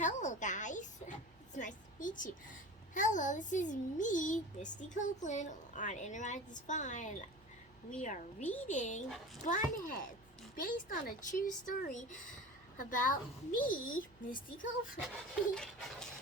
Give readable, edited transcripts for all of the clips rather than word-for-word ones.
Hello, guys. It's nice to meet you. Hello, this is me, Misty Copeland, on Interact is Fine. We are reading Bunheads, based on a true story about me, Misty Copeland.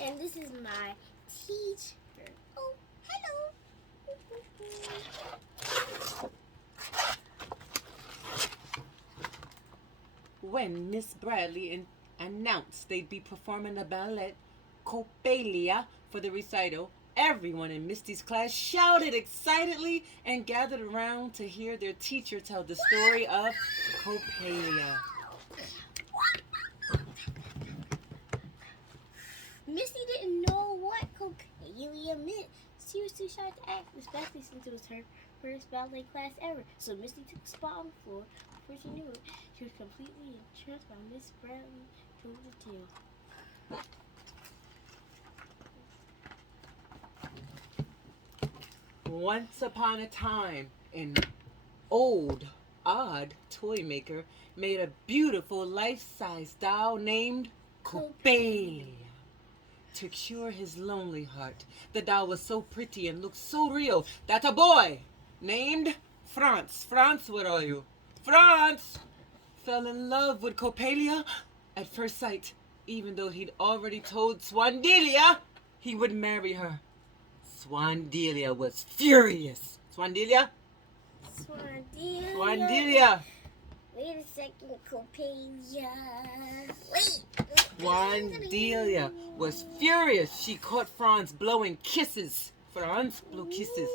And this is my teacher. Oh, hello. When Miss Bradley announced they'd be performing the ballet Copelia for the recital, everyone in Misty's class shouted excitedly and gathered around to hear their teacher tell the story of Copelia. Misty didn't know what Copelia meant. She was too shy to act, especially since it was her first ballet class ever. So Misty took a spot on the floor. Before she knew it, she was completely entranced by Miss Bradley told the tale. Once upon a time, an old, odd toy maker made a beautiful life-size doll named Copelia. To cure his lonely heart, the doll was so pretty and looked so real that a boy named Franz, where are you? Franz fell in love with Copelia at first sight, even though he'd already told Swandelia he would marry her. Swandelia was furious. Swandelia? Swandelia! Wait a second, Copelia. Wait! Swandelia was furious. She caught Franz blowing kisses. Franz blew kisses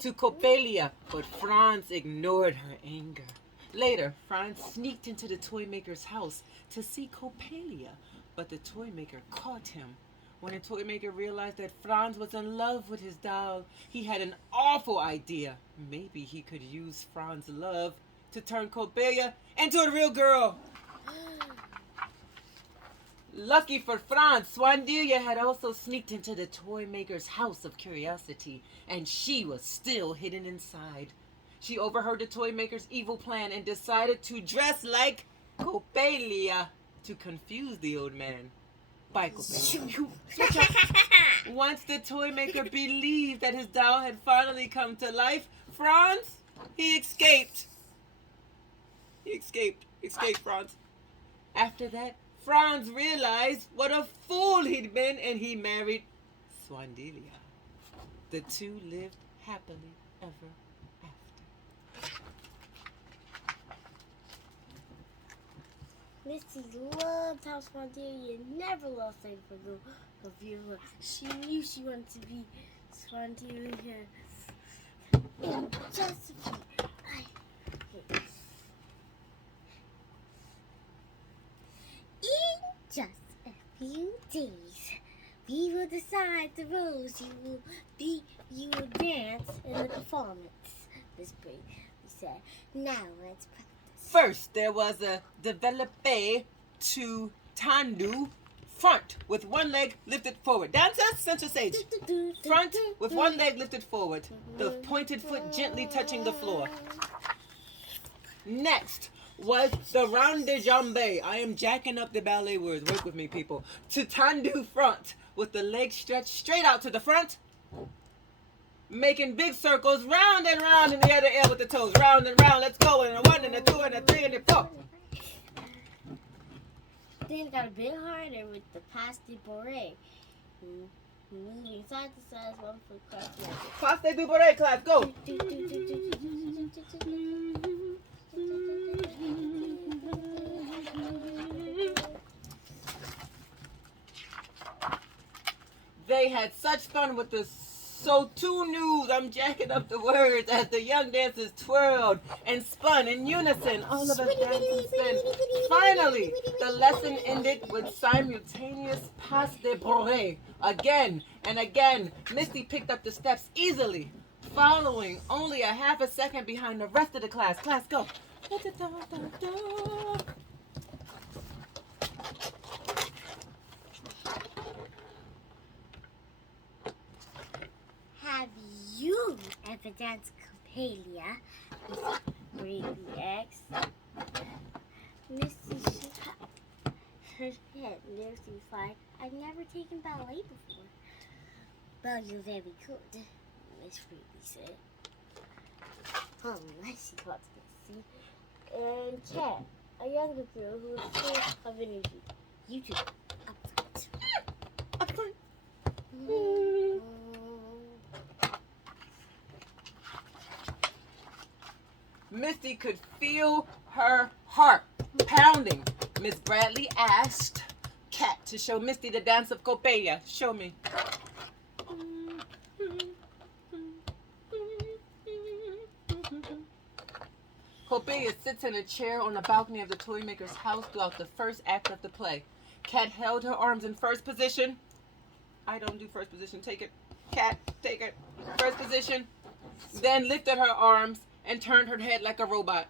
to Copelia, but Franz ignored her anger. Later, Franz sneaked into the toy maker's house to see Copelia, but the toy maker caught him. When the toy maker realized that Franz was in love with his doll, he had an awful idea. Maybe he could use Franz's love to turn Copelia into a real girl. Lucky for Franz, Swandelia had also sneaked into the toy maker's house of curiosity, and she was still hidden inside. She overheard the toy maker's evil plan and decided to dress like Copelia to confuse the old man. Bye, Copelia. Once the toy maker believed that his doll had finally come to life, Franz, he escaped. Escaped, Franz. After that, Franz realized what a fool he'd been, and he married Swandelia. The two lived happily ever after. Misty loved how Swandelia never lost sight of viewer. She knew she wanted to be Swandelia. In just a few days, we will decide the roles you will dance in the performance. Miss Brady said, now let's practice. First, there was a développé to tendu, front with one leg lifted forward. Dancers, center stage. Front with one leg lifted forward, the pointed foot gently touching the floor. Next was the round de jambe. I am jacking up the ballet words. Work with me, people. To tendu front with the legs stretched straight out to the front, making big circles round and round in the other air with the toes. Round and round. Let's go. And a one and a two and a three and a four. Then it got a bit harder with the pas de bourrée. Moving side to side, 1 foot cross. Pas de bourrée class. Go. They had such fun with the sautu news. I'm jacking up the words as the young dancers twirled and spun in unison. All of us danced and spun. Finally, the lesson ended with simultaneous pas de bourrée. Again and again, Misty picked up the steps easily, following only a half a second behind the rest of the class. Class, go. Have you ever danced Copelia? Miss Brady asked. Missy shook her head Misty replied, "I've never taken ballet before." "Well, you're very good," Miss Wheatley said. "Oh, nice," she called to Misty. And Cat, a younger girl who was full of energy. "You two, up front." Up front. Misty could feel her heart pounding. Miss Bradley asked Cat to show Misty the dance of Copelia. Show me. Copelia sits in a chair on the balcony of the toy maker's house throughout the first act of the play. Cat held her arms in first position. I don't do first position. Take it. Cat, take it. First position. Then lifted her arms and turned her head like a robot.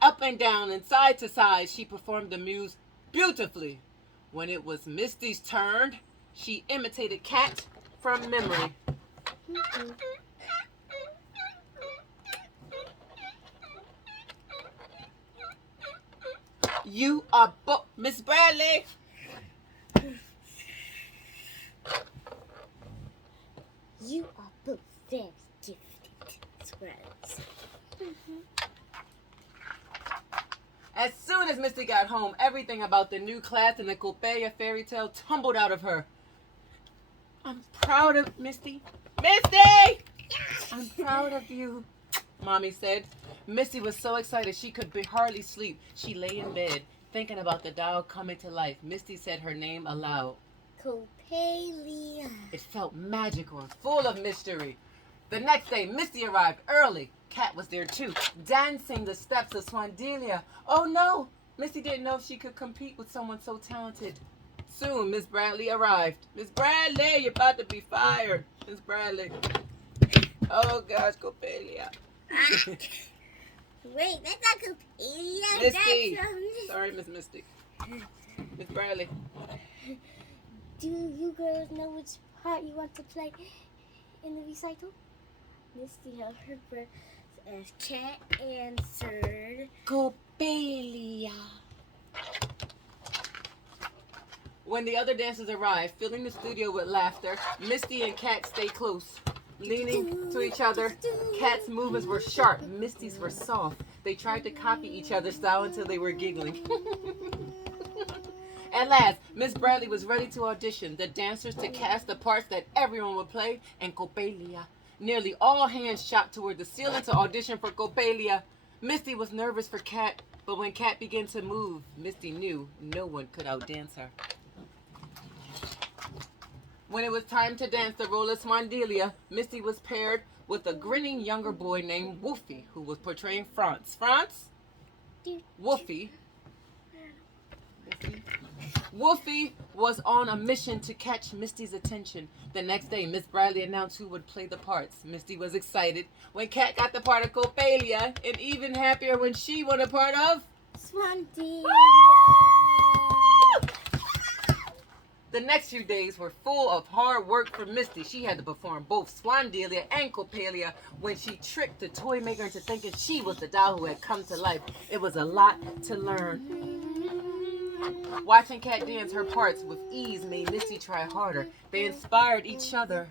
Up and down and side to side, she performed the muse beautifully. When it was Misty's turn, she imitated Cat from memory. You are Miss Bradley. "You are both very gifted," Squirrels. As soon as Misty got home, everything about the new class and the Copelia fairy tale tumbled out of her. "I'm proud of Misty. Misty! I'm proud of you," Mommy said. Misty was so excited she could hardly sleep. She lay in bed, thinking about the doll coming to life. Misty said her name aloud. "Copelia." It felt magical and full of mystery. The next day, Misty arrived early. Cat was there too, dancing the steps of Swandelia. Oh no! Misty didn't know if she could compete with someone so talented. Soon, Miss Bradley arrived. "Miss Bradley, you're about to be fired." Miss Bradley. Oh gosh, Copelia. Wait, that's not Copelia. Misty. That's Sorry, Miss Misty. Miss Bradley. "Do you girls know which part you want to play in the recital?" Misty held her breath as Cat answered, Copelia. When the other dancers arrived, filling the studio with laughter, Misty and Cat stayed close, leaning to each other. Cat's movements were sharp, Misty's were soft. They tried to copy each other's style until they were giggling. At last, Miss Bradley was ready to audition the dancers to cast the parts that everyone would play in Copelia. Nearly all hands shot toward the ceiling to audition for Copelia. Misty was nervous for Cat, but when Cat began to move, Misty knew no one could outdance her. When it was time to dance the role of Swandelia, Misty was paired with a grinning younger boy named Wolfie, who was portraying Franz. Franz? Wolfie. Wolfie was on a mission to catch Misty's attention. The next day, Miss Bradley announced who would play the parts. Misty was excited when Cat got the part of Copelia, and even happier when she won a part of Swandelia. The next few days were full of hard work for Misty. She had to perform both Swandelia and Copelia when she tricked the toy maker into thinking she was the doll who had come to life. It was a lot to learn. Watching Cat dance her parts with ease made Misty try harder. They inspired each other.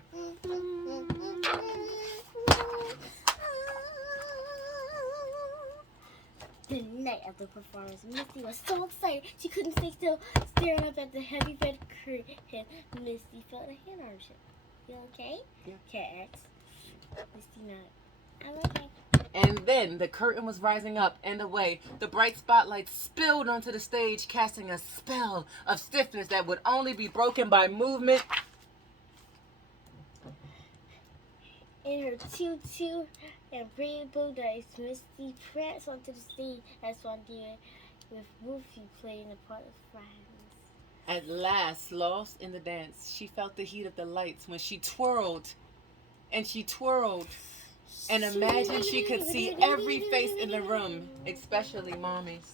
The night of the performance, Misty was so excited she couldn't stay still, staring up at the heavy red curtain. Misty felt a hand on her shoulder. "You okay?" Yeah. Cat asked. Misty nodded. "I'm okay." And then the curtain was rising up and away. The bright spotlight spilled onto the stage, casting a spell of stiffness that would only be broken by movement. In her tutu and rainbow dice, Misty pranced onto the stage as Swandelia, with Wolfie playing the part of Franz. At last, lost in the dance, she felt the heat of the lights when she twirled and she twirled. And imagined she could see every face in the room, especially Mommy's.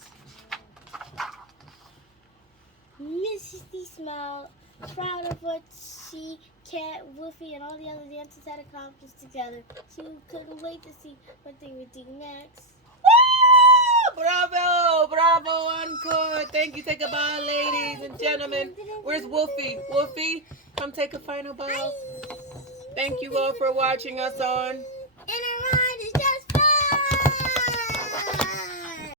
Misty smiled, proud of what she, Cat, Wolfie, and all the other dancers had accomplished together. She couldn't wait to see what they would do next. Woo! Bravo! Bravo! Thank you. Take a bow, ladies and gentlemen. Where's Wolfie? Wolfie, come take a final bow. Thank you all for watching us on Interact.